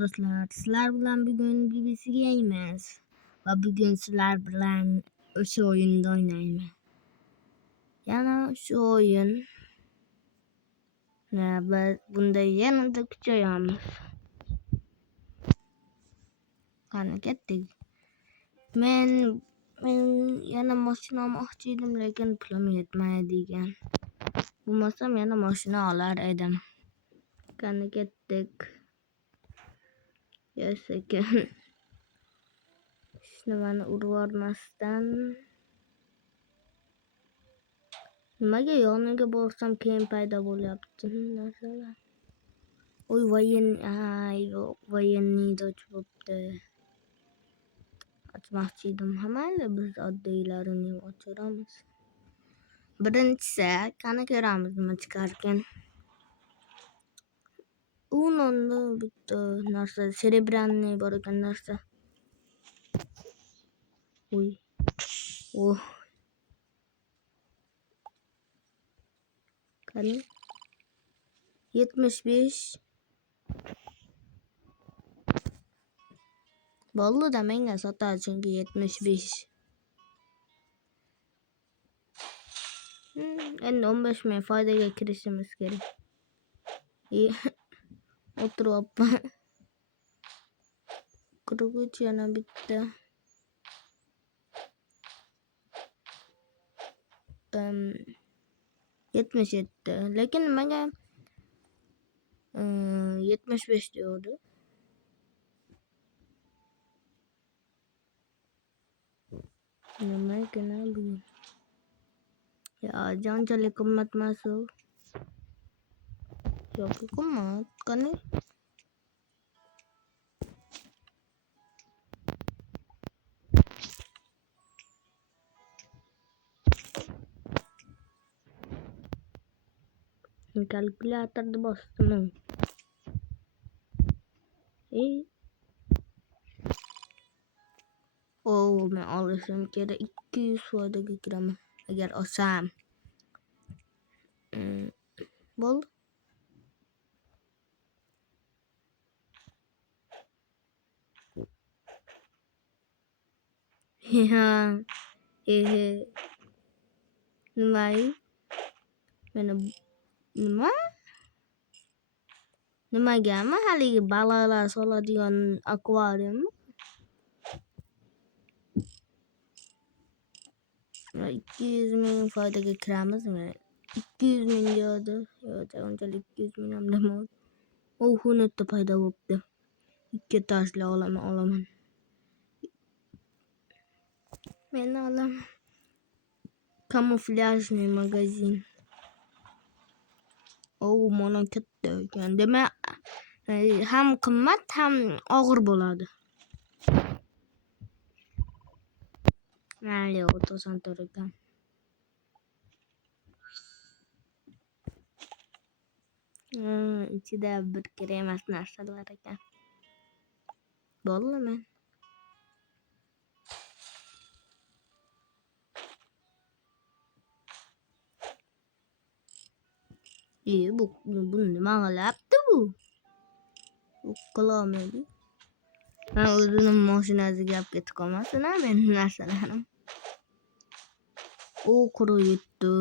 Do'stlar, sizlar bilan bugun BBC Gamers va bugun sizlar bilan o'sha o'yinda o'ynaymiz. Yana shu o'yin. Biz bunda yanada kuchayamiz. Qani ketdik. Men yana mashina olmoqchi edim, lekin pulim yetmaydi ekan. Bo'lmasam yana mashina olar edim. Qani ketdik. Sekin. Nimani urib yubormasdan nimaga yoniga borsam keyin paydo bo'lyapti narsalar. Oy yo'q, voyenniy ochibdi. Ochmoqchi edim, mayli biz oddiylarini ochiramiz. Birinchisi, qani ko'ramiz nima chiqarkan. Unonda bitta narsa, serebranniy bor ekan narsa. Oy. Oh. Qani 75 bo'ldi da menga sotadi chunki 75. Endi 15 ming foydaga kirishimiz kerak. O'tiryapman. Qurg'uch yana bitta. 77. Lekin nimaga 75 diyordi. Nimaga bu? Ya jonchalik qimmat emas u. Yo'q, qimmat. Qani? Kalkulyatorni bosdim. Men olishim kerak. 200 foydaga kiraman agar olsam. Bo'ldi. Nima? Nimagami haligi baliqlar soladigan akvarium? 200 ming foydaga kiramizmi? 200 ming diyordi. Yo'q, unchalik 200 ming ham demadi. Hunutda paydo bo'libdi. 2 tashlay olaman. Men olaman. Kamuflyajniy magazin. Mana katta ekan. Demak, ham qimmat, ham og'ir bo'ladi. Mayli, o'tirsan ekan. Ichida bir kerak emas narsalar ekan. Bo'ldimi? Bu nima qilyapti bu? Qilolmaydi. O'zining mashinasiga olib ketib qolmasin, meni narsalarim. Quruq yetdi.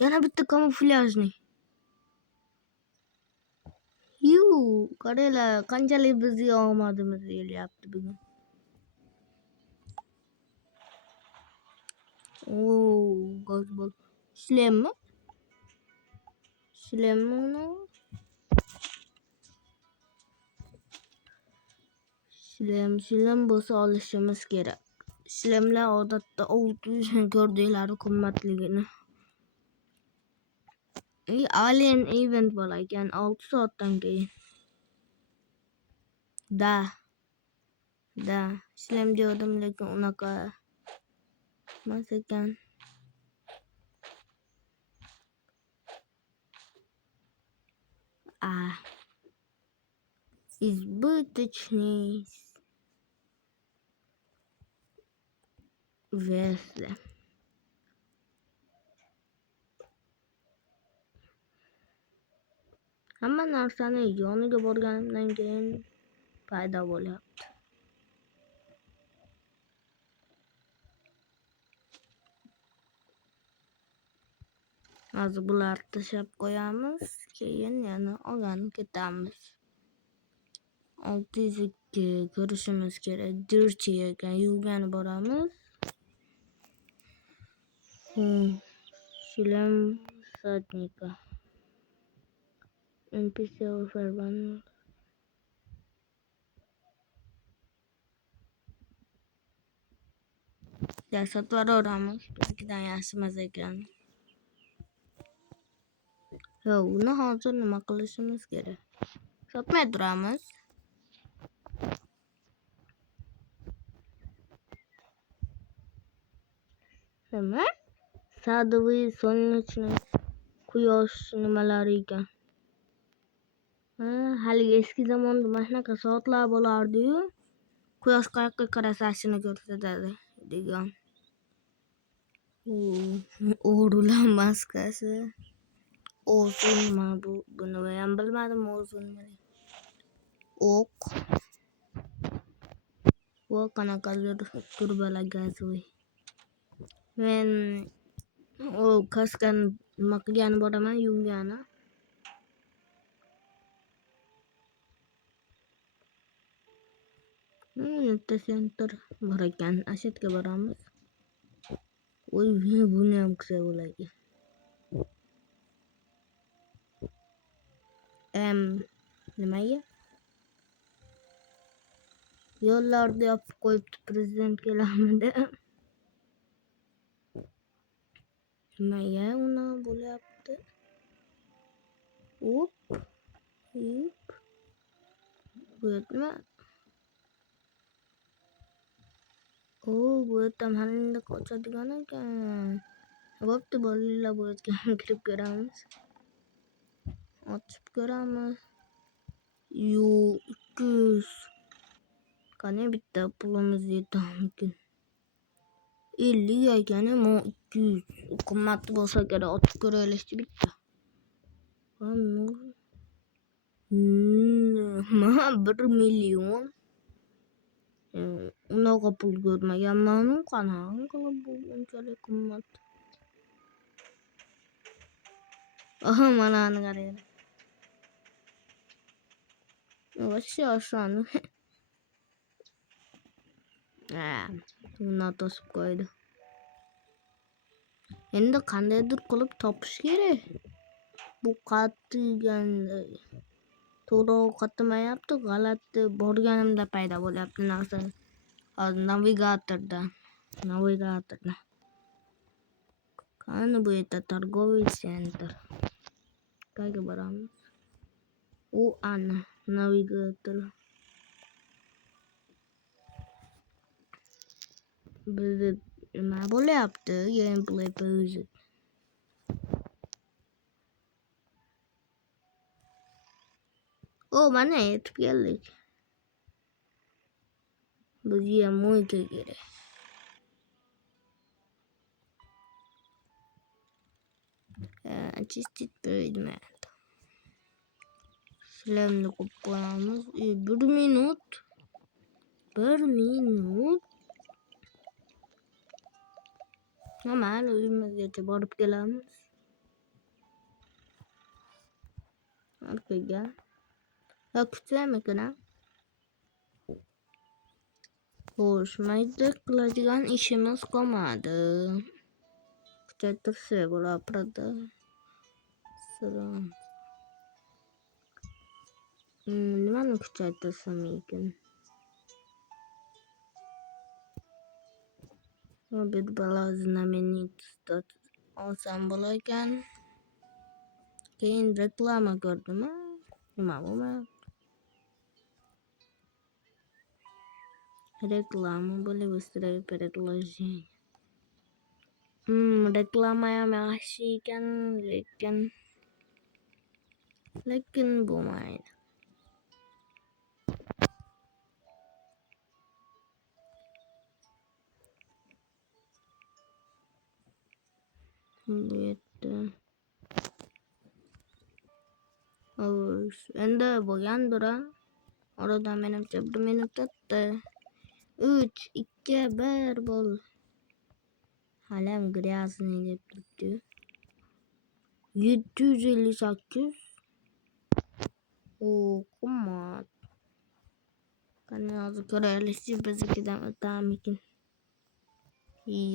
Yana bitta kamuflyajniy. Qaranglar, qanchalik bizga omadimiz kelyapti bugun. Gazbol. Shlemmi? Shlem bo'lsa olishimiz kerak. Shlemlar odatda 600 ko'rdinglar qimmatligini. Alien event bo'lar ekan 6 soatdan keyin. Da. Shlem dedim, lekin unaqa emas ekan. Избыточный версия. Hamma narsani yoniga borganimdan keyin paydo bo'lyapti. Hozir bularni tashlab qo'yamiz, keyin yana olgan ketamiz. 602 ko'rishimiz kerak. Dirchi ekan, yuvgani boramiz. Shlem sotnika. NPC offerban. Ya sotib yuboramiz. Biznikidan yaxshimas ekan. Yo, uni hozir nima qilishimiz kerak? Sotmay turamiz. Nima? Садовый, солнечный, quyosh nimalari ekan. Haligi eski zamonda mana shunaqa soatlar bo'lardi-yu. Quyosh qayoqqa qarasa shuni ko'rsatadi degan. O'g'rilar maskasi. O'zi nima bu? Buni ham bilmadim o'zi nima. O'q. Va qanaqadir turbalar gazovoy. Men o kaskan nima qilgani boraman, yuvgani. Netta center bor ekan. Ashetga boramiz. Oy, buni ham qilsa bo'ladi. Nimaga? Yo'llarni yopib qo'yibdi prezident kelamidi. Nimaga uni bo'lyapti? Hop. Bu yerda bu yerdan halinde qochadigan ekan. Bo'pti, bolalar bu yerga kirib ko'ramiz. Ochib ko'ramiz. 200. Qani bitta pulimiz yetamikin? 50 ekan, ama 200 qimmat bo'lsa kerak. Ochib ko'raylikchi bitta. 1 million. Unaqa pul ko'rmaganman-ku, qanaqa qilib bu unchalik qimmat. Mana ni qarang. Voshyo oshani. Uni to'sib qo'ydi. Endi qandaydir qilib topish kerak. Bu qattiganda to'g'ri qatmayapti, g'alati borganimda paydo bo'lyapti narsa. Hozir navigatorda. Qani bu yerda торговый center. Qayerga boramiz? U ana navigator. Bizda nima bo'lyapti? Gameplay pause. Mana yetib keldik. Bizga mo'yka kerak. Очистить предмет. Shlemni qo'yib qo'yamiz. 1 minut. 1 minut. Mayli, uyimizgacha borib kelamiz. Orqaga. Ya kutsamikin? Xo'sh, mayda qiladigan ishimiz qolmadi. Kuchaytirsa bo'lardi. Nimani kuchaytirsam ekan? Bir balo знаменит olsam bo'lar ekan. Keyin reklama ko'rdim. Nima bo'lmayapti? Reklama bo'lib bыстрее предложение. Reklama ham yaxshi ekan, lekin bo'lmaydi. Bu yerda Endi bo'lgandir. Oradan menimcha 1 minut o'tdi. 3, 2, 1 bo'l. Halam gryazniy deb turibdi. 758. Qimmat. Qani hozir ko'raylik, biznikidan o'tamikin.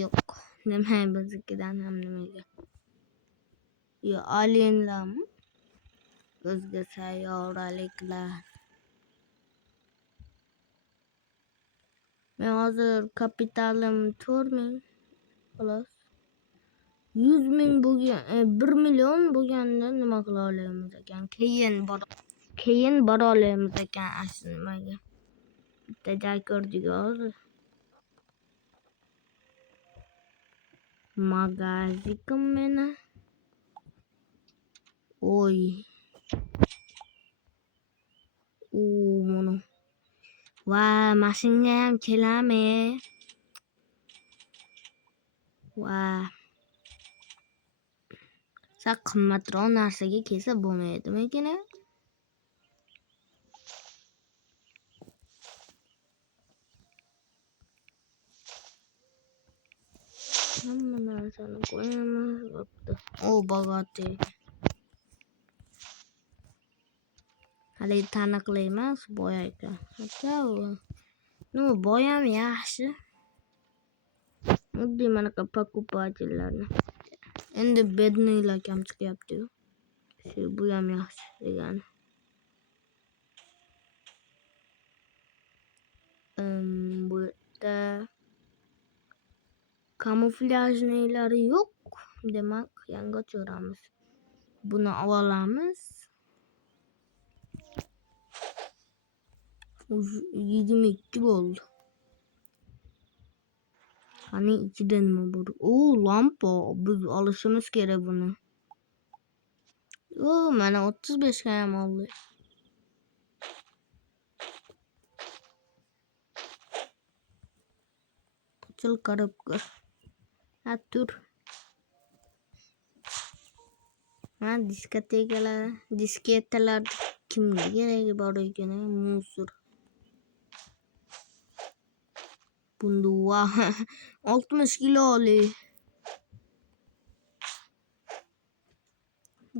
Yo'q. Nima biznikidan ham nimaga? Yo, alienlarmi? O'zga sayyoraliklar. Men hozir kapitalim 4,000 xolos. 100,000 bo'lgan, 1 million bo'lganda nima qila olamiz ekan? Keyin bora olamiz ekan asli nimaga? Bitta joy ko'rdik hozir. Magazikim meni. Oy. Mana. Va, mashinaga ham kelami. Va. Sal qimmatroq narsaga kelsa bo'lmaydimikin? Hamma narsani qo'yamiz. Bog'oti. Hali taniqli emas boy ekan. Boy ham yaxshi. Xuddi manaqa покупательlarni. Endi bedniylar ham chiqyapti. Bu ham yaxshi degani. Bu yerda kamuflyajnilari yo'q. Demak, yangi ochamiz. Buni olamiz. 22 bo'ldi. Qani ichida nima bor? Lampa. Biz olishimiz kerak buni. Mana 35 ga ham oldi. Qo'chil qarab ko'r. Tur. Disketalar kimga keragi bor ekan? Musor. Bunda 60 kiloli.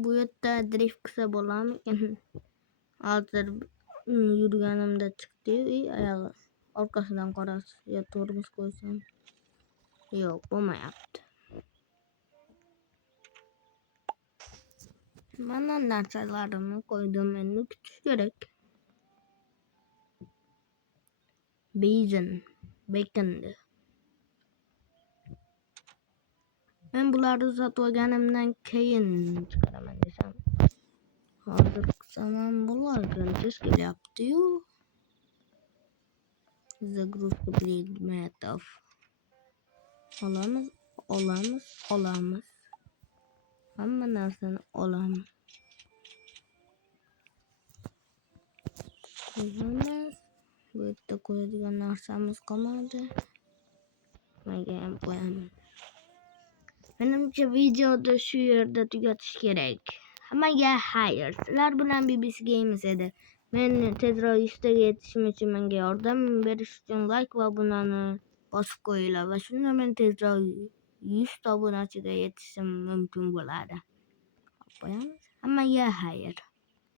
Bu yerda drift qilsa bo'larmikan? Hozir yurganimda chiqdi. Oyog'i orqasidan qarasiz. Yo, tormoz qo'ysam. Yo'q, bo'lmayapti. Mana narsalarimni qo'ydim, endi kutish kerak. Bacon. Men bularni sotib olganimdan keyin chiqaraman desam. Hozir qilsam ham bo'larkan, tez kelyapti-yu. Загрузка предметов. Olamiz. Hamma narsani olamiz. Bu yerda qo'yadigan narsamiz qolmadi. Nimaga ham qo'yamiz. Menimcha videoda shu yerda tugatish kerak. Hammaga xayr. Sizlar bilan BBC Games edi. Men tezroq 100 taga yetishim uchun menga yordam berish uchun like va obunani bosib qo'yinglar va shunda men tezroq 100 ta obunachiga yetishim mumkin bo'ladi. Hammaga xayr.